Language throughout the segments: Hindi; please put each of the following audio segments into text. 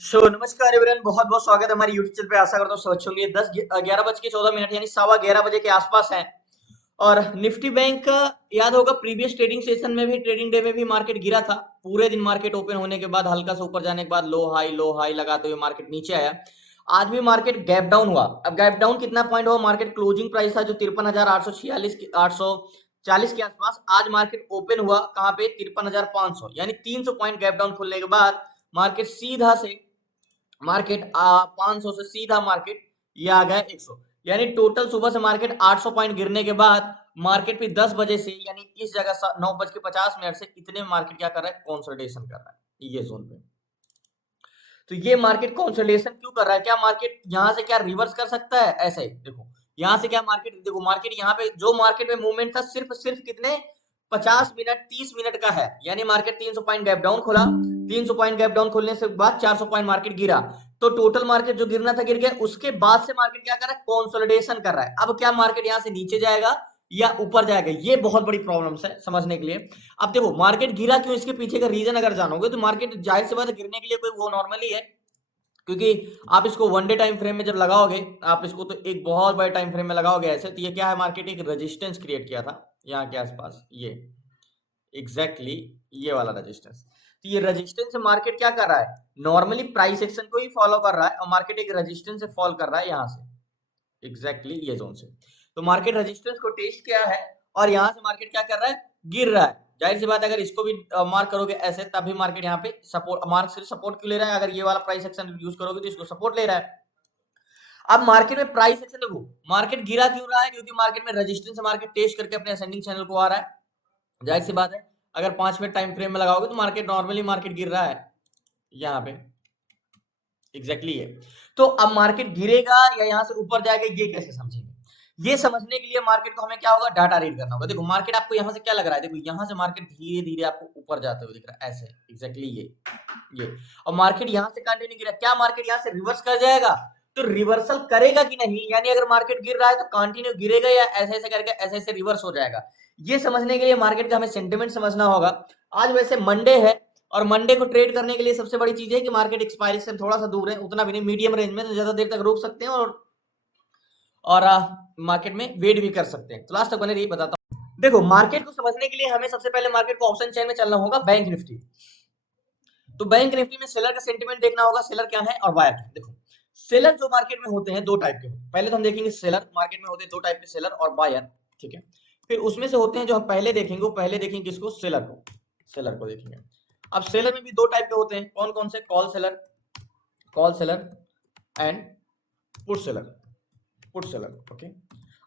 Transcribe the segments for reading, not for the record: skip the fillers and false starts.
नमस्कार एवरीवन, बहुत बहुत स्वागत है हमारे यूट्यूब चैनल पे। आशा करता हूँ सब अच्छे होंगे। 11:14 यानी 11:15 के आसपास है। और निफ्टी बैंक याद होगा प्रीवियस ट्रेडिंग सेशन में भी, ट्रेडिंग डे में भी मार्केट गिरा था। पूरे दिन मार्केट ओपन होने के बाद हल्का सा ऊपर जाने के बाद लो हाई लगाते हुए मार्केट नीचे आया। आज भी मार्केट गैप डाउन हुआ। अब गैप डाउन कितना पॉइंट हुआ? मार्केट क्लोजिंग प्राइस था जो 53,846 840 के आसपास। आज मार्केट ओपन हुआ कहाँ पे? 53,500, यानी 300 पॉइंट गैप डाउन खुलने के बाद मार्केट सीधा से 500 से सीधा मार्केट ये आ गया 100, यानी टोटल सुबह से मार्केट 800 पॉइंट गिरने के बाद मार्केट भी 10 बजे से, यानी इस जगह 9:50 से इतने में मार्केट क्या कर रहा है? कंसोलिडेशन कर रहा है ये जोन पे। तो ये मार्केट कंसोलिडेशन क्यों कर रहा है? क्या मार्केट यहां से क्या रिवर्स कर सकता है? ऐसा ही देखो, यहां से क्या मार्केट, देखो मार्केट यहाँ पे जो मार्केट में मूवमेंट था सिर्फ कितने 50 मिनट 30 मिनट का है। यानी मार्केट 300 पॉइंट गैप डाउन खोला, 300 पॉइंट गैप डाउन खोलने से बाद 400 पॉइंट मार्केट गिरा। तो टोटल मार्केट जो गिरना था गिर गया। उसके बाद से मार्केट क्या कर रहा है? कंसोलिडेशन कर रहा है। अब क्या मार्केट यहां से नीचे जाएगा या ऊपर जाएगा? ये बहुत बड़ी प्रॉब्लम्स है समझने के लिए। अब देखो मार्केट गिरा क्यों, इसके पीछे का रीजन अगर जानोगे तो मार्केट जाहिर सी बात है गिरने के लिए कोई वो नॉर्मली है, क्योंकि आप इसको वन डे टाइम फ्रेम में जब लगाओगे, आप इसको तो एक बहुत बड़े टाइम फ्रेम में लगाओगे ऐसे, तो ये क्या है? मार्केट एक रेजिस्टेंस क्रिएट किया था यहाँ के आसपास, ये एग्जैक्टली ये वाला रेजिस्टेंस। तो ये रेजिस्टेंस से मार्केट क्या कर रहा है? नॉर्मली प्राइस एक्शन को ही फॉलो कर रहा है और मार्केट एक रेजिस्टेंस से फॉल कर रहा है यहाँ से, एग्जैक्टली ये जोन से। तो मार्केट रेजिस्टेंस को टेस्ट किया है और यहाँ से मार्केट क्या कर रहा है? गिर रहा है। जाहिर सी बात है अगर इसको भी मार्क करोगे ऐसे, तभी मार्केट यहाँ पे सपोर्ट, मार्क सिर्फ सपोर्ट क्यों ले रहा है? अगर ये वाला प्राइस एक्शन यूज करोगे तो इसको सपोर्ट ले रहा है। अब मार्केट में प्राइस एक्शन देखो, मार्केट गिरा क्यों रहा है? क्योंकि मार्केट में रेजिस्टेंस मार्केट टेस्ट करके अपने असेंडिंग चैनल को आ रहा है। जाहिर सी बात है अगर 5 मिनट टाइम फ्रेम में लगाओगे तो मार्केट नॉर्मली मार्केट गिर रहा है यहाँ पे, एग्जैक्टली ये। तो अब मार्केट गिरेगा या यहाँ से ऊपर जाएगा, ये कैसे समझेंगे? ये समझने के लिए मार्केट को हमें क्या होगा? डाटा रीड करना होगा। देखो मार्केट आपको यहाँ से क्या लग रहा है? देखो यहाँ से मार्केट धीरे धीरे आपको ऊपर जाते हुए दिख रहा है ऐसे, एग्जैक्टली ये। और मार्केट यहाँ से कंटिन्यू गिरा, क्या मार्केट यहाँ से रिवर्स कर जाएगा? तो रिवर्सल करेगा कि नहीं? यानी अगर मार्केट गिर रहा है तो कंटिन्यू गिरेगा या ऐसे ऐसे करके ऐसे ऐसे रिवर्स हो जाएगा? ये समझने के लिए मार्केट का हमें सेंटिमेंट समझना होगा। आज वैसे मंडे है और मंडे को ट्रेड करने के लिए सबसे बड़ी चीज है कि मार्केट एक्सपायरी से थोड़ा सा दूर है, उतना भी नहीं, मीडियम रेंज में, तो ज्यादा देर तक रोक सकते हैं और मार्केट में वेट भी कर सकते हैं। तो लास्ट तक बने रहिए, बताता हूँ। देखो मार्केट को समझने के लिए हमें सबसे पहले मार्केट को ऑप्शन चेन में चलना होगा, बैंक निफ्टी। तो बैंक निफ्टी में सेलर का सेंटीमेंट देखना होगा, सेलर क्या है और बायर क्या है। देखो सेलर जो मार्केट में होते हैं दो टाइप के होते हैं। पहले तो हम देखेंगे सेलर, मार्केट में होते हैं दो टाइप के, सेलर और बायर, ठीक है। फिर उसमें से होते हैं जो हम पहले देखेंगे, वो पहले देखेंगे किसको? सेलर को देखेंगे। अब सेलर में भी दो टाइप के होते हैं, कौन कौन से? Call seller and put seller, okay.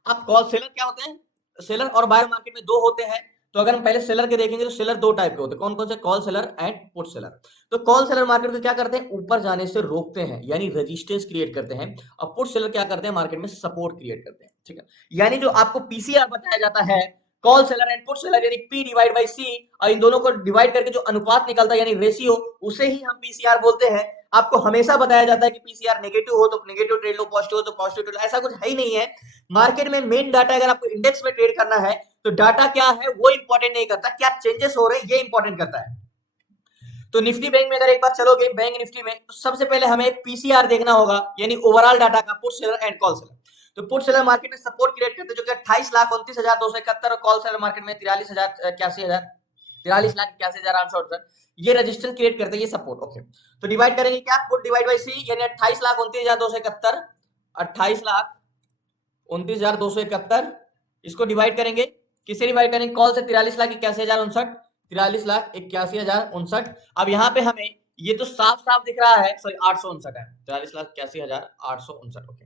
अब कॉल सेलर क्या होते हैं? सेलर और बायर मार्केट में दो होते हैं। तो अगर हम पहले सेलर के देखेंगे तो सेलर दो टाइप के होते हैं, कौन कौन से? Call seller and put seller. तो कॉल सेलर मार्केट को क्या करते हैं? ऊपर जाने से रोकते हैं, यानी रेजिस्टेंस क्रिएट करते हैं। और पुट सेलर क्या करते हैं? मार्केट में सपोर्ट क्रिएट करते हैं, ठीक है। यानी जो आपको पीसीआर बताया जाता है, call seller and put seller, यानी पी डिवाइड बाई सी, और इन दोनों को डिवाइड करके जो अनुपात निकलता है यानी रेशियो, उसे ही हम पीसीआर बोलते हैं। आपको हमेशा बताया जाता है कि पीसीआर नेगेटिव हो तो नेगेटिव ट्रेड लो, पॉजिटिव हो तो पॉजिटिव ट्रेड लो, ऐसा कुछ है ही नहीं है। मार्केट में मेन डाटा, अगर आपको इंडेक्स में ट्रेड करना है तो डाटा क्या है वो इंपॉर्टेंट नहीं करता, क्या चेंजेस हो रहे हैं ये इंपॉर्टेंट करता है। तो निफ्टी बैंक में अगर एक बार चलोगे, बैंक निफ्टी में, तो सबसे पहले हमें पीसीआर देखना होगा, यानी ओवरऑल डाटा का, put seller and call seller. तो पुट सेलर मार्केट में सपोर्ट क्रिएट करते हैं जो कि 28,29,271, और कॉल सेलर मार्केट में 43,81,868, ये रजिस्टेंस क्रिएट करते हैं, ये सपोर्ट, ओके। तो डिवाइड करेंगे क्या? पुट डिवाइड बाई सी, यानी 28,29,271, 28,29,271, इसको डिवाइड करेंगे, किसे डिवाइड करेंगे? कॉल से 43,81,059, 43,81,059। अब यहाँ पे हमें ये तो साफ साफ दिख रहा है, सॉरी 859 है, 43,81,859, ओके।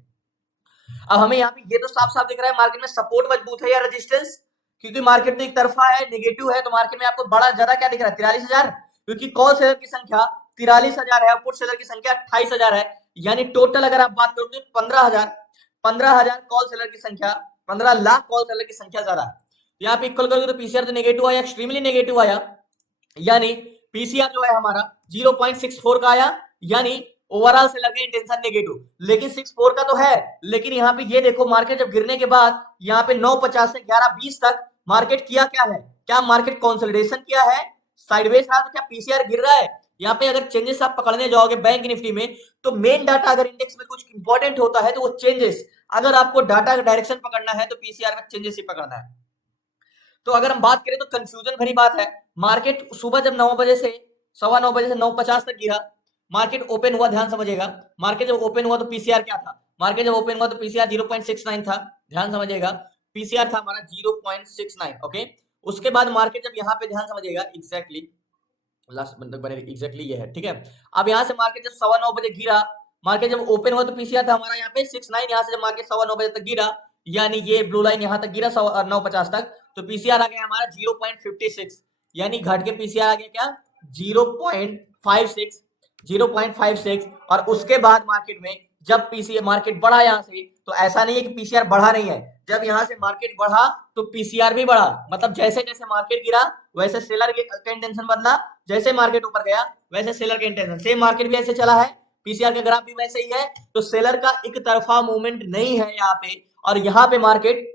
अब हमें यहाँ पे ये तो साफ साफ दिख रहा है मार्केट में सपोर्ट मजबूत है या रेजिस्टेंस, क्योंकि मार्केट तो एक तरफा है, नेगेटिव है, तो मार्केट में आपको बड़ा ज्यादा क्या दिख रहा है? 43,000, क्योंकि कॉल सेलर की संख्या 43,000 है, पुट सेलर की संख्या 28,000 है, यानी टोटल अगर आप बात करोगे 15,000 कॉल सेलर की संख्या, 15 लाख कॉल सेलर की संख्या ज्यादा है। यहाँ पे इक्वल करोगे तो पीसीआर तो नेगेटिव आया, एक्सट्रीमली नेगेटिव आया, यानी पीसीआर जो है हमारा 0.64 का आया, यानी ओवरऑल सेलर का इंटेंशन नेगेटिव। लेकिन 64 का तो है, लेकिन यहाँ पे ये देखो मार्केट जब गिरने के बाद यहाँ पे 9:50 से 11:20 तक मार्केट किया क्या है? क्या मार्केट कंसोलिडेशन किया है? साइडवेज रहा तो क्या पीसीआर गिर रहा है? यहाँ पे अगर चेंजेस आप पकड़ने जाओगे बैंक निफ्टी में, तो मेन डाटा अगर इंडेक्स में कुछ इंपॉर्टेंट होता है तो वो चेंजेस, अगर आपको डाटा का डायरेक्शन पकड़ना है तो पीसीआर में चेंजेस ही पकड़ना है। तो अगर हम बात करें तो कंफ्यूजन भरी बात है। मार्केट सुबह जब 9 बजे से 9:15 से 9:50 तक गिरा, मार्केट ओपन हुआ, ध्यान समझिएगा, मार्केट जब ओपन हुआ तो पीसीआर क्या था, मार्केट जब ओपन हुआ तो पीसीआर 0.69 था, ध्यान समझिएगा, पीसीआर था हमारा 0.69। ओके, उसके बाद मार्केट जब यहाँ पे, ध्यान समझिएगा, एग्जैक्टली लास्ट मतलब एग्जैक्टली ये है, ठीक है। अब यहाँ से मार्केट जब 9:15 बजे गिरा, मार्केट जब ओपन हुआ तो पीसीआर था हमारा यहाँ पे 69, यहाँ से जब मार्केट 9:15 बजे तक गिरा, यानी ये ब्लू लाइन यहाँ तक गिरा 9:50 तक, तो पीसीआर आ गया हमारा 0.56, यानी घट के पीसीआर आ गया क्या 0.56, 0.56। और उसके बाद मार्केट में जब पीसीआर मार्केट बढ़ा यहाँ से, तो ऐसा नहीं है कि पीसीआर बढ़ा नहीं है, जब यहाँ से मार्केट बढ़ा तो पीसीआर भी बढ़ा, मतलब जैसे जैसे मार्केट गिरा वैसे सेलर का इंटेंशन बदला, जैसे मार्केट ऊपर गया वैसे सेलर का इंटेंशन, सेम मार्केट भी ऐसे चला है, पीसीआर का ग्राफ भी वैसे ही है। तो सेलर का एक तरफा मूवमेंट नहीं है यहाँ पे, और यहाँ पे मार्केट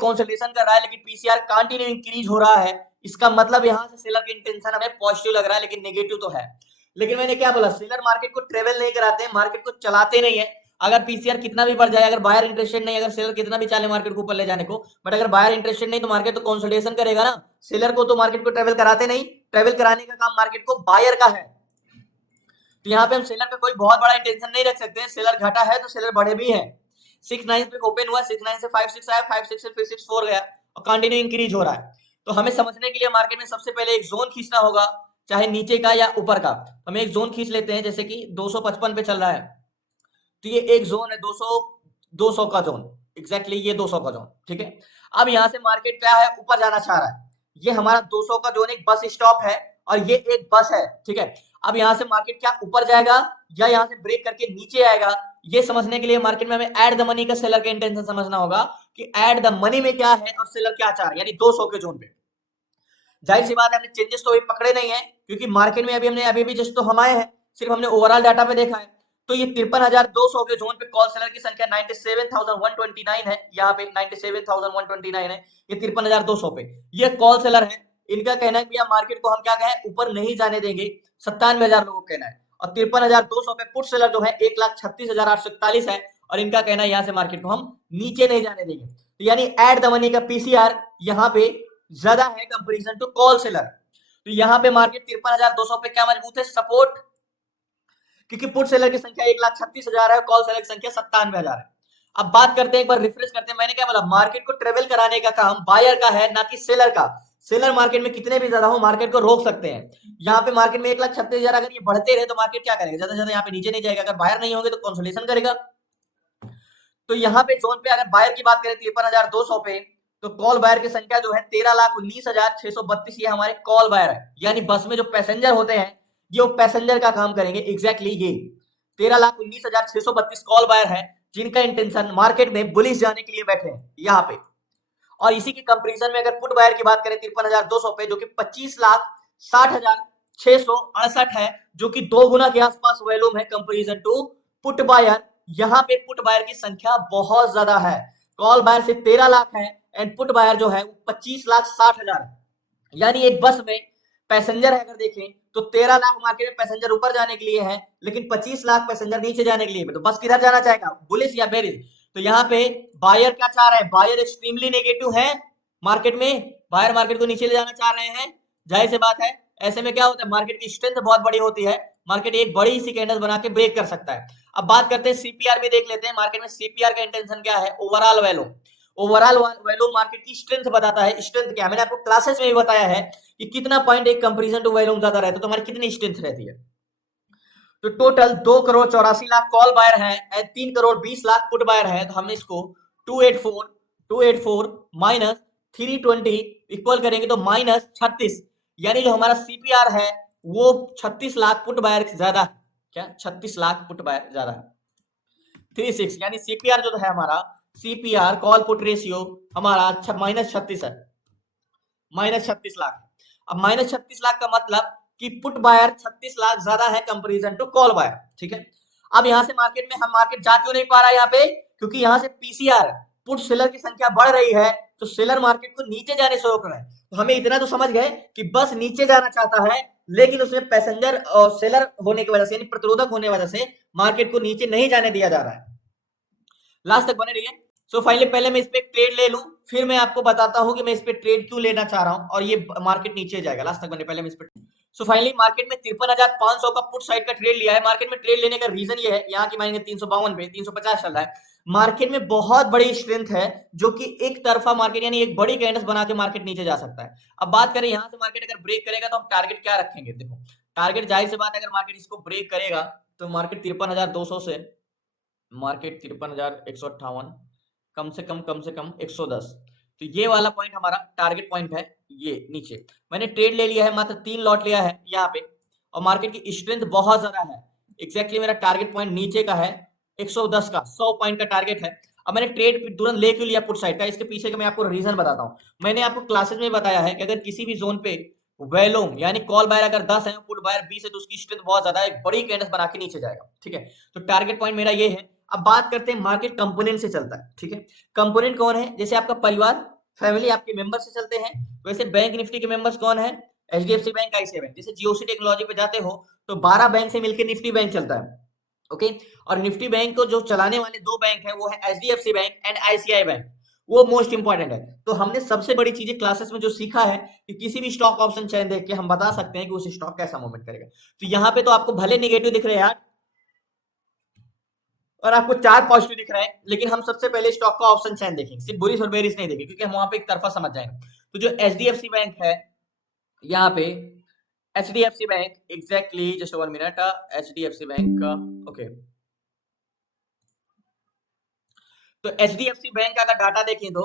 कंसोलिडेशन कर रहा है, लेकिन पीसीआर कंटिन्यू इंक्रीज हो रहा है। इसका मतलब यहाँ से सेलर का इंटेंशन हमें पॉजिटिव लग रहा है, लेकिन नेगेटिव तो है। लेकिन मैंने क्या बोला, सेलर मार्केट को ट्रेवल नहीं कराते हैं, मार्केट को चलाते नहीं है। अगर पीसीआर कितना भी बढ़ जाए, अगर बायर इंटरेस्टेड नहीं, अगर सेलर कितना भी चाहे मार्केट को ऊपर ले जाने को, बट अगर बायर इंटरेस्टेड नहीं तो मार्केट तो कंसोलिडेशन करेगा ना। सेलर को तो मार्केट को ट्रेवल कराते नहीं, ट्रेवल कराने का काम मार्केट को बायर का है। तो यहाँ पे हम सेलर का कोई बहुत बड़ा इंटेंशन नहीं रख सकते हैं। सेलर घटा है तो सेलर बढ़े भी है। 6.9 पे ओपन हुआ, 6.9 से 5.6 आया, 5.6 से फिर 6.4 गया और कंटिन्यू इंक्रीज हो रहा है। तो हमें समझने के लिए मार्केट में सबसे पहले एक जोन खींचना होगा, चाहे नीचे का या ऊपर का। हमें एक जोन खींच लेते हैं, जैसे कि 255 पे चल रहा है, तो ये एक जोन है 200 का जोन, एग्जैक्टली ये 200 का जोन, ठीक है। अब यहाँ से मार्केट क्या है, ऊपर जाना चाह रहा है। ये हमारा 200 का जोन एक बस स्टॉप है और ये एक बस है, ठीक है। अब यहाँ से मार्केट क्या ऊपर जाएगा या यहाँ से ब्रेक करके नीचे आएगा, ये समझने के लिए मार्केट में हमें एड द मनी का सेलर का इंटेंशन समझना होगा कि एड द मनी में क्या है और सेलर क्या चाह रहा है, यानी 200 के जोन पे। जाहिर सी बात है, हमने चेंजेस तो अभी पकड़े नहीं है, क्योंकि मार्केट में अभी भी जस्ट तो हम आए हैं, सिर्फ हमने ओवरऑल डाटा पे देखा है। तो ये 53,200 के जोन पे कॉल सेलर की संख्या 97,129 है, यहाँ पे 97,129 है, ये 53,200 पे ये कॉल सेलर है। इनका कहना है कि भैया मार्केट को हम क्या कहें, ऊपर नहीं जाने देंगे, 97,000 लोगों का कहना है। और 53,200 पे पुट सेलर जो है 1,36,841 है, और इनका कहना है यहाँ से मार्केट को हम नीचे नहीं जाने देंगे। तो यानी एड द मनी का पीसीआर यहाँ पे ज्यादा है कंपैरिजन टू कॉल सेलर। तो यहाँ पे मार्केट 53,200 पे क्या मजबूत है, सपोर्ट, क्योंकि पुट सेलर की संख्या 1,36,000 है, कॉल सेलर की संख्या 97,000 है। अब बात करते हैं, एक बार रिफ्रेश करते हैं, मैंने क्या बोला, मार्केट को ट्रेवल कराने का काम बायर का है, ना कि सेलर का। सेलर मार्केट में कितने भी ज्यादा हो मार्केट को रोक सकते हैं। यहाँ पे मार्केट में 1,36,000 अगर ये बढ़ते रहे तो मार्केट क्या करेगा, ज्यादा से ज्यादा यहाँ पे नीचे नहीं जाएगा, अगर बायर नहीं होंगे तो कंसोलिडेशन करेगा। तो यहाँ पे जोन पे अगर बायर की बात करें 53,200 पे, तो कॉल बायर की संख्या जो है 13,19,632 ये हमारे कॉल बायर है, यानी बस में जो पैसेंजर होते हैं ये पैसेंजर का काम करेंगे, एग्जैक्टली ये 13,19,632 कॉल बायर है, जिनका इंटेंशन मार्केट में बुलिश जाने के लिए बैठे हैं यहाँ पे। और इसी के कंपैरिजन में अगर पुट बायर की बात करें 53,200 पे, जो कि 25,60,668 है, जो कि 2 गुना के आसपास वॉल्यूम है कंपैरिजन टू पुट बायर। यहाँ पे पुट बायर की संख्या बहुत ज्यादा है, कॉल बायर से 13 लाख है एंड पुट बायर जो है 25,60,000 है। यानी एक बस में पैसेंजर है अगर देखें तो 13 लाख मार्केट में पैसेंजर ऊपर जाने के लिए है, लेकिन 25 लाख पैसेंजर नीचे जाने के लिए। तो बस किधर जाना चाहेगा, बुलिश या बेरिश। तो यहाँ पे बायर क्या चाह रहे हैं, बायर एक्सट्रीमली नेगेटिव है मार्केट में, बायर मार्केट को नीचे ले जाना चाह रहे हैं। जाहिर सी बात है, ऐसे में क्या होता है, मार्केट की स्ट्रेंथ बहुत बड़ी होती है, मार्केट एक बड़ी सी कैंडल बना के ब्रेक कर सकता है। अब बात करते हैं सीपीआर भी देख लेते हैं, मार्केट में सीपीआर का इंटेंशन क्या है, overall value. Overall value market की स्ट्रेंथ बताता है। स्ट्रेंथ क्या, मैंने आपको क्लासेस में भी बताया है कि कितना पॉइंट एक कंपैरिजन टू वैल्यू ज्यादा रहता है तो हमारी कितनी स्ट्रेंथ रहती है। तो टोटल 2,84,00,000 कॉल बायर है एंड 3,20,00,000 पुट बायर है। तो हमने इसको 284 माइनस 320 इक्वल करेंगे तो माइनस 36, यानी जो हमारा सीपीआर है वो 36 लाख पुट बायर ज्यादा है। क्या 36 लाख पुट बायर ज्यादा है 36, यानी सीपीआर जो है हमारा, सीपीआर कॉल पुट रेशियो हमारा माइनस 36 है, माइनस 36 लाख। अब माइनस 36 लाख का मतलब कि पुट बायर 36 लाख ज्यादा है कंपैरिजन टू कॉल बायर, ठीक है। अब यहां से मार्केट में हम मार्केट जा क्यों नहीं पा रहा है यहाँ पे, क्योंकि यहां से पीसीआर पुट सेलर की संख्या बढ़ रही है, तो सेलर मार्केट को नीचे जाने से रोक रहा है। तो हमें इतना तो समझ गए कि बस नीचे जाना चाहता है, लेकिन उसमें पैसेंजर और सेलर होने की वजह से, यानी प्रतिरोधक होने की वजह से मार्केट को नीचे नहीं जाने दिया जा रहा है। लास्ट तक बने रहिए। सो फाइनली पहले मैं इस पे ट्रेड ले लूं, फिर मैं आपको बताता हूं कि मैं इस पे ट्रेड क्यों लेना चाह रहा हूं और ये मार्केट नीचे जाएगा। लास्ट तक बने, पहले मैं इस पे। सो फाइनली मार्केट में 53,500 का पुट साइड का ट्रेड लिया है। मार्केट में ट्रेड लेने का रीजन ये है, यहाँ की मानेंगे 352 पे 350 चल रहा है। मार्केट में बहुत बड़ी स्ट्रेंथ है, जो कि एक तरफा मार्केट यानी एक बड़ी कैंडल्स बना के मार्केट नीचे जा सकता है। अब बात करें यहाँ से मार्केट अगर ब्रेक करेगा तो हम टारगेट क्या रखेंगे। देखो टारगेट जाहिर सी बात है, अगर मार्केट इसको ब्रेक करेगा तो मार्केट 53,200 से मार्केट 53,158, कम से कम 110, तो ये वाला पॉइंट हमारा टारगेट पॉइंट है। ये नीचे मैंने ट्रेड ले लिया है, मात्र 3 लॉट लिया है यहाँ पे, और मार्केट की स्ट्रेंथ बहुत ज्यादा है। एग्जैक्टली मेरा टारगेट पॉइंट नीचे का है 110 का, 100 पॉइंट का टारगेट है। अब मैंने ट्रेड तुरंत ले क्यों लिया पुट साइड का, इसके पीछे का मैं आपको रीजन बताता हूँ। मैंने आपको क्लासेस में बताया है कि अगर किसी भी जोन पे वैल्यूम यानी कॉल बायर अगर 10 है, पुट बायर 20 है, तो उसकी स्ट्रेंथ बहुत ज्यादा है, एक बड़ी कैंडल्स बना के नीचे जाएगा। ठीक है, तो टारगेट पॉइंट मेरा ये है। अब बात करते हैं मार्केट कंपोनेंट से चलता है। ठीक है, कंपोनेंट कौन है, जैसे आपका परिवार फैमिली आपके मेंबर से चलते हैं, वैसे बैंक निफ्टी के मेंबर्स कौन है, एचडीएफसी बैंक, आईसीआई बैंक। जैसे जीओसी टेक्नोलॉजी पे जाते हो तो 12 बैंक से मिलकर निफ्टी बैंक चलता है। ओके, और निफ्टी बैंक को जो चलाने वाले 2 बैंक है वो है HDFC bank and ICI bank, वो मोस्ट इंपॉर्टेंट है। तो हमने सबसे बड़ी चीजें क्लासेस में जो सीखा है कि किसी भी स्टॉक ऑप्शन चैन देख के हम बता सकते हैं कि उस स्टॉक कैसा मूवमेंट करेगा। तो यहाँ पे तो आपको भले नेगेटिव दिख रहे हैं यार, और आपको 4 पॉजिटिव दिख रहा है, लेकिन हम सबसे पहले स्टॉक का ऑप्शन चैन देखेंगे, सिर्फ बुरिस और बेरिस नहीं देखेंगे, क्योंकि हम वहां पे एक तरफा समझ जाएंगे। तो जो एचडीएफसी बैंक है यहाँ पे, HDFC bank exactly just 1 minute, HDFC bank okay, तो एचडीएफसी बैंक का अगर डाटा देखें तो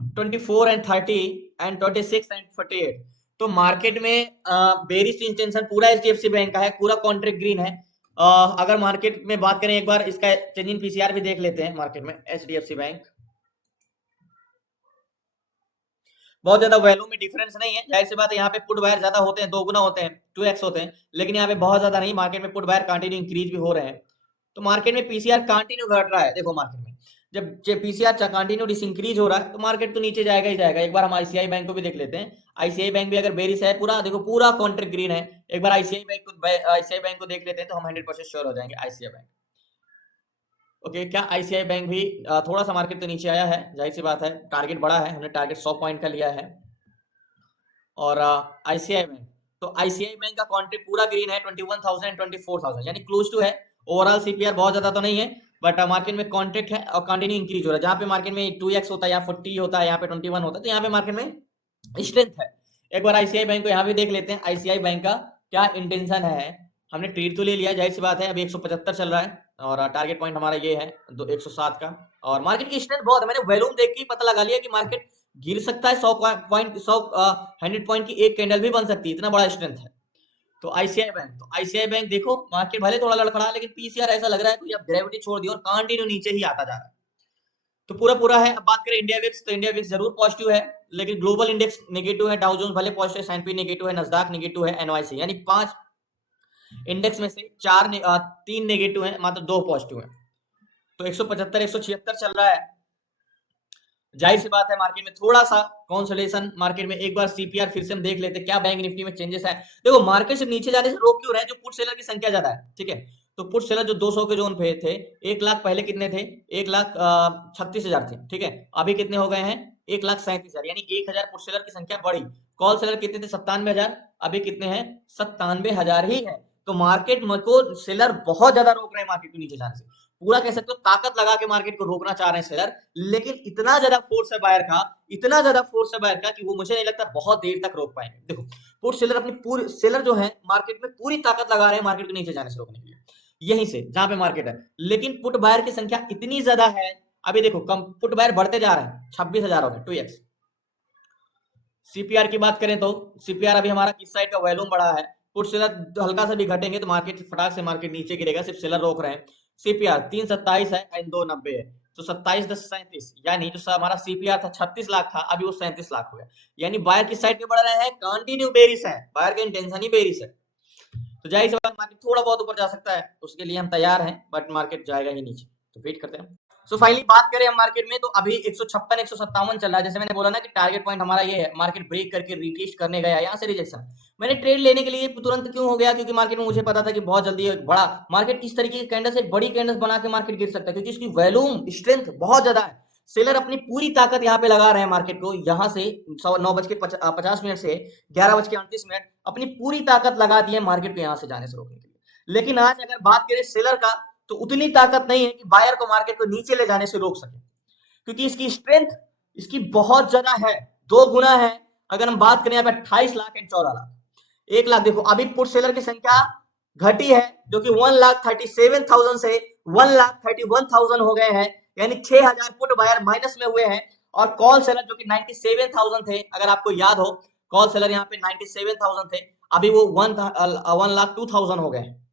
24 एंड 30 एंड 26 एंड 48, तो मार्केट में बेरिश इंटेंशन पूरा एचडीएफसी बैंक का है, पूरा कॉन्ट्रैक्ट ग्रीन है। अगर मार्केट में बात करें, एक बार इसका चेंज इन पीसीआर भी देख लेते हैं मार्केट में। एचडीएफसी बैंक बहुत ज्यादा वैल्यू में डिफरेंस नहीं है, जाहिर सी बात है यहाँ पे पुट बायर ज्यादा होते हैं, 2 गुना होते हैं, 2x होते हैं, लेकिन यहाँ पे बहुत ज्यादा नहीं, मार्केट में पुट बायर कंटिन्यू इंक्रीज भी हो रहे हैं। तो मार्केट में पीसीआर कंटिन्यू घट रहा है। देखो मार्केट में जब पीसीआर कंटिन्यू डिसइंक्रीज हो रहा है तो मार्केट तो नीचे जाएगा ही जाएगा। एक बार हम आईसीआई बैंक को भी देख लेते हैं। आईसीआई बैंक भी अगर बेरिश है, पूरा देखो पूरा कॉन्ट्रैक्ट ग्रीन है। एक बार आईसीआई बैंक को देख लेते हैं तो हम 100% श्योर हो जाएंगे आईसीआई बैंक। ओके, क्या आईसीआई बैंक भी थोड़ा सा मार्केट तो नीचे आया है, जाहिर सी बात है, टारगेट बड़ा है, हमने टारगेट 100 पॉइंट का लिया है। और आईसीआई बैंक, तो आईसीआई बैंक का कॉन्ट्रैक्ट पूरा ग्रीन है, 21,000 24,000, यानी क्लोज टू है। ओवरऑल सीपीआर बहुत ज्यादा तो नहीं है, बट मार्केट में कॉन्ट्रैक्ट है और कंटिन्यू इंक्रीज हो रहा है। जहां पे मार्केट में 2x होता है या 40 होता है, यहाँ पे 21 होता है, तो यहाँ पे मार्केट में स्ट्रेंथ है। एक बार आईसीआई बैंक को यहाँ भी देख लेते हैं, आईसीआई बैंक का क्या इंटेंशन है। हमने ट्रेड तो ले लिया, जाहिर सी बात है, अभी 175 चल रहा है और टारगेट पॉइंट हमारा ये है 107 का। और मार्केट की स्ट्रेंथ बहुत है, मैंने वॉल्यूम देख के ही पता लगा लिया कि मार्केट गिर सकता है, 100 पॉइंट की एक कैंडल भी बन सकती है, इतना बड़ा स्ट्रेंथ है। तो आईसीआई बैंक, तो आईसीआई बैंक देखो मार्केट भले थोड़ा लड़खड़ा है, लेकिन पीसीआर ऐसा लग रहा है कि अब ग्रेविटी छोड़ दी और कंटिन्यू नीचे ही आता जा रहा है। तो पूरा पूरा है। अब बात करें इंडिया विक्स, तो इंडिया विक्स जरूर पॉजिटिव है, लेकिन ग्लोबल इंडेक्स नेगेटिव है। डाउ जोन्स भले पॉजिटिव है, एसएनपी नेगेटिव है, नस्दाक नेगेटिव है, एनवाईसी, यानी 5 इंडेक्स में से 3 नेगेटिव है, मात्र 2 पॉजिटिव है। तो 175 176 चल रहा है। जाहिर सी बात है मार्केट में थोड़ा सा कंसोलिडेशन, मार्केट में एक बार सीपीआर फिर से हम देख लेते हैं क्या बैंक निफ्टी में चेंजेस है। देखो मार्केट से नीचे जाने से रोक क्यों रहे हैं, जो पुट सेलर की संख्या ज्यादा है। ठीक है, तो पुट सेलर जो 200 के जोन पे थे, 1 लाख पहले कितने थे, 1,36,000 थे। ठीक है, अभी कितने हो गए हैं, 1,37,000, यानी 1,000 पुट सेलर की संख्या बढ़ी। कॉल सेलर कितने थे, 97,000, अभी कितने हैं, 97,000 ही है। तो मार्केट को सेलर बहुत ज्यादा रोक रहे हैं मार्केट को नीचे जाने से, पूरा कह सकते हो ताकत लगा के मार्केट को रोकना चाह रहे हैं सेलर। लेकिन इतना ज्यादा फोर्स है बायर का, इतना ज्यादा फोर्स है बायर का कि वो मुझे नहीं लगता बहुत देर तक रोक पाएंगे। देखो पुट सेलर अपनी पूरी सेलर जो है मार्केट में पूरी ताकत लगा रहे हैं मार्केट को नीचे जाने से रोकने के लिए, यहीं से जहां पे मार्केट है। लेकिन पुट बायर की संख्या इतनी ज्यादा है, अभी देखो कम पुट बायर बढ़ते जा रहे हैं, 26,000 हो गए, 2x। सीपीआर की बात करें तो सीपीआर अभी हमारा किस साइड का वॉल्यूम बढ़ा है, पुट सेलर हल्का सा भी घटेंगे तो मार्केट फटाक से मार्केट नीचे गिरेगा, सिर्फ सेलर रोक रहे हैं। सीपीआर 327 है एंड 290 है, तो 27,10,37, यानी जो हमारा सीपीआर था 36 लाख था, अभी वो 37 लाख हो गया, यानी बायर की साइड पे बढ़ रहे हैं, कंटिन्यू बेरिश है, बायर का इंटेंशन ही बेरिश है। तो जाहिर सी बात मार्केट थोड़ा बहुत ऊपर जा सकता है, उसके लिए हम तैयार हैं, बट मार्केट जाएगा ही नीचे, तो वेट करते हैं। सो फाइनली बात करें हम मार्केट में, तो अभी 156 157 चल रहा है। जैसे मैंने बोला ना कि टारगेट पॉइंट हमारा ये है, मार्केट ब्रेक करके रिटेस्ट करने गया, यहाँ से रिजेक्शन। मैंने ट्रेड लेने के लिए तुरंत क्यों हो गया, क्योंकि मार्केट में मुझे पता था कि बहुत जल्दी एक बड़ा मार्केट इस तरीके की कैंडल से बड़ी कैंडल्स बना के मार्केट गिर सकता है, क्योंकि इसकी वॉल्यूम स्ट्रेंथ बहुत ज्यादा है। सेलर अपनी पूरी ताकत यहाँ पे लगा रहे हैं मार्केट को, यहाँ से 9:50 से 11:38 अपनी पूरी ताकत लगा दी है मार्केट को यहाँ से जाने से रोकने के लिए। लेकिन आज अगर बात करें सेलर का, तो उतनी ताकत नहीं है कि बायर को मार्केट को नीचे ले जाने से रोक सके, क्योंकि इसकी स्ट्रेंथ इसकी बहुत ज्यादा है, 2 गुना है। अगर हम बात करें यहाँ पे 28 लाख एंड 14 लाख, 1 लाख। देखो अभी पुट सेलर की संख्या घटी है, जो कि 1,37,000 से 1,31,000 हो गए हैं, यानी 6,000 पुट बायर माइनस में हुए हैं। और कॉल सेलर जो कि 97,000 थे, अगर आपको याद हो, कॉल सेलर यहाँ पे 97,000 थे, अभी वो 1,02,000 हो गए हैं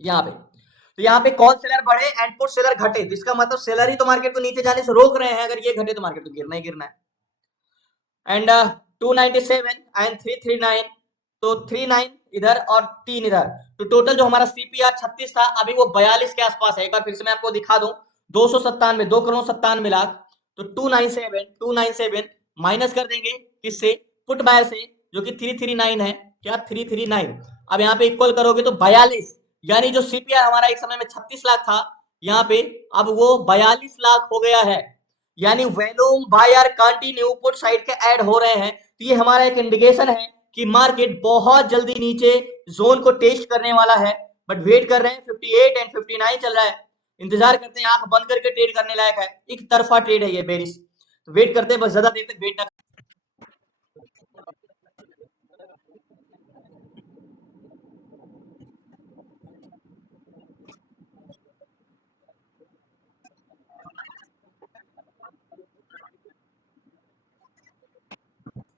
यहाँ पे। तो यहाँ पे कॉल सेलर बढ़े एंड पुट सेलर घटे, तो इसका मतलब सेलर ही तो मार्केट को नीचे जाने से रोक रहे हैं। अगर ये घटे तो मार्केट तो गिरना ही गिरना है। एंड 297 एंड 339, तो 39 इधर और 3 इधर, तो टोटल जो हमारा सीपीआर 36 था, अभी वो 42 के आसपास है। एक बार फिर से मैं आपको दिखा दूं, 297 तो 297 माइनस कर देंगे किससे, पुट बायर से, जो कि 339 है, क्या 339। अब यहाँ पे इक्वल करोगे तो 42, यानी जो सीपीआर हमारा एक समय में 36 लाख था, यहाँ पे अब वो 42 लाख हो गया है। यानी volume buyer continue put side के ऐड हो रहे हैं। तो ये हमारा एक इंडिकेशन है कि मार्केट बहुत जल्दी नीचे जोन को टेस्ट करने वाला है। बट वेट कर रहे हैं, 58 एंड 59 चल रहा है, इंतजार करते हैं, आंख बंद करके ट्रेड करने लायक है। एक तरफा ट्रेड है ये बेरिश, तो वेट करते हैं, बस ज्यादा देर तक वेट ना।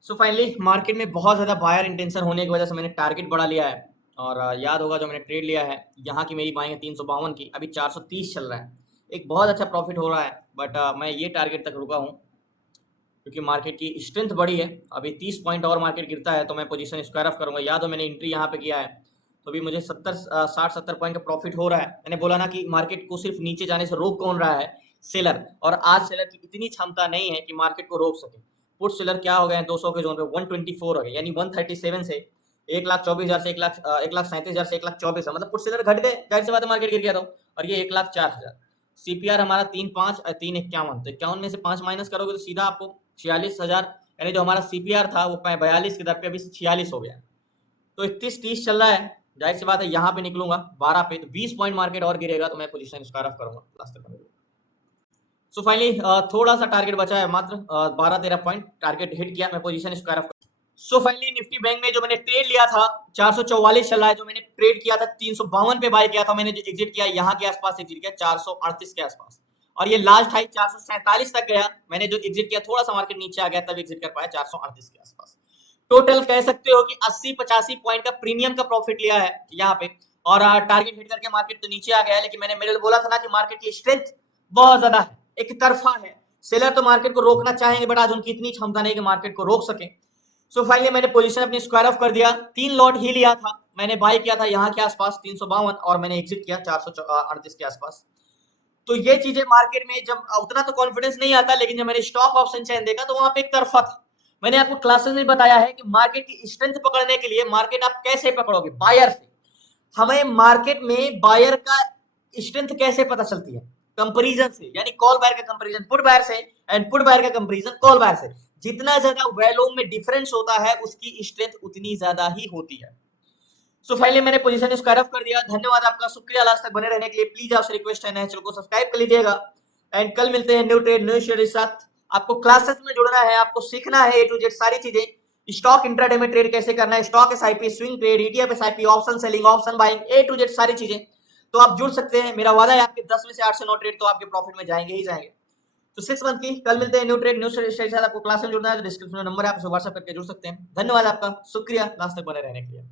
सो फाइनली मार्केट में बहुत ज्यादा बायर इंटेंशन होने की वजह से मैंने टारगेट बढ़ा लिया है। और याद होगा जो मैंने ट्रेड लिया है, यहाँ की मेरी बाइंग है 352 की, अभी 430 चल रहा है, एक बहुत अच्छा प्रॉफिट हो रहा है। बट मैं ये टारगेट तक रुका हूँ, क्योंकि मार्केट की स्ट्रेंथ बड़ी है। अभी 30 पॉइंट और मार्केट गिरता है तो मैं पोजीशन स्क्वायर ऑफ करूंगा। याद हो मैंने एंट्री यहाँ पे किया है, तो अभी मुझे 60-70 पॉइंट का प्रॉफिट हो रहा है। मैंने बोला ना कि मार्केट को सिर्फ नीचे जाने से रोक कौन रहा है, सेलर। और आज सेलर की इतनी क्षमता नहीं है कि मार्केट को रोक सके। पुट सेलर क्या हो गए हैं 200 के जोन पे 124 हो गए, यानी 137 से 1,24,000 से 1,37,000 से 1,24,000, मतलब पुट सेलर घट गए, जाहिर सी बात है मार्केट गिर गया था। और ये 1,04,000 सीपीआर हमारा 3,5 3,51, तो 51 में से 5 माइनस करोगे तो सीधा आपको 46,000, यानी जो हमारा सीपीआर था वो 42 के दर पे अभी 46 हो गया। तो 31-30 चल रहा है, जाहिर सी बात है यहाँ पे निकलूंगा 12 पे, तो 20 पॉइंट मार्केट और गिरेगा तो मैं पोजीशन स्क्वायर ऑफ करूंगा लास्ट तक। सो फाइनली थोड़ा सा टारगेट बचा है, मात्र 12-13 पॉइंट टारगेट हिट किया, मैं position square of. So finally Nifty bank में जो मैंने ट्रेड लिया था 444 चल रहा है, जो मैंने ट्रेड किया था 352 पे बाय किया था, मैंने जो एग्जिट किया यहाँ के आसपास एग्जिट किया 438 के आसपास, और ये लास्ट हाई 447 तक गया। मैंने जो एग्जिट किया थोड़ा सा मार्केट नीचे आ गया तब एग्जिट कर पाया 438 के आसपास। टोटल कह सकते हो कि 80-85 पॉइंट का प्रीमियम का प्रॉफिट लिया है यहाँ पे। और टारगेट हिट करके मार्केट तो नीचे आ गया है, लेकिन मैंने मेरे बोला था ना कि मार्केट की स्ट्रेंथ बहुत ज्यादा है, एक तरफा है। सेलर तो मार्केट को रोकना चाहेंगे, बट आज उनकी इतनी क्षमता नहीं कि मार्केट को रोक सके। सो फाइनली मैंने पोजीशन अपनी स्क्वायर ऑफ कर दिया, 3 लॉट ही लिया था, मैंने बाय किया था यहाँ के आसपास 352 और मैंने एग्जिट किया 438 के आसपास। तो ये चीजें मार्केट में जब उतना तो कॉन्फिडेंस नहीं आता, लेकिन जब मैंने स्टॉक ऑप्शन चैन देखा तो वहां पे एक तरफा था। मैंने आपको क्लासेस में बताया है कि मार्केट की स्ट्रेंथ पकड़ने के लिए मार्केट आप कैसे पकड़ोगे, बायर से। हमें मार्केट में बायर का स्ट्रेंथ कैसे पता चलती है, कंपैरिजन से, यानी कॉल बायर का कंपैरिजन पुट बायर से एंड पुट बायर का कंपैरिजन कॉल बायर से। जितना ज्यादा वॉल्यूम में डिफरेंस होता है उसकी स्ट्रेंथ उतनी ज्यादा ही होती है। सो फाइनली मैंने पोजीशन स्क्वायर ऑफ कर दिया। धन्यवाद आपका, शुक्रिया लास्ट तक बने रहने के लिए। प्लीज आपसे रिक्वेस्ट है, चैनल को सब्सक्राइब कर लीजिएगा। एंड कल मिलते हैं न्यू ट्रेड न्यू शेयर के साथ। आपको क्लासेस में जुड़ना है, आपको सीखना है A to Z सारी चीजें, स्टॉक इंट्राडे में ट्रेड कैसे करना है, stock SIP, swing trade, ETF SIP, option selling, option buying, A to Z सारी चीजें। तो आप जुड़ सकते हैं, मेरा वादा है आपके 10 में से 8 से 9 ट्रेड तो आपके प्रॉफिट में जाएंगे ही जाएंगे। तो 6 मंथ की कल मिलते हैं न्यू ट्रेड न्यू शेयर के साथ। आपको क्लास में जुड़ना है तो डिस्क्रिप्शन में नंबर है, आप उसे व्हाट्सएप करके जुड़ सकते हैं। धन्यवाद आपका, शुक्रिया लास्ट तक बने रहने के लिए।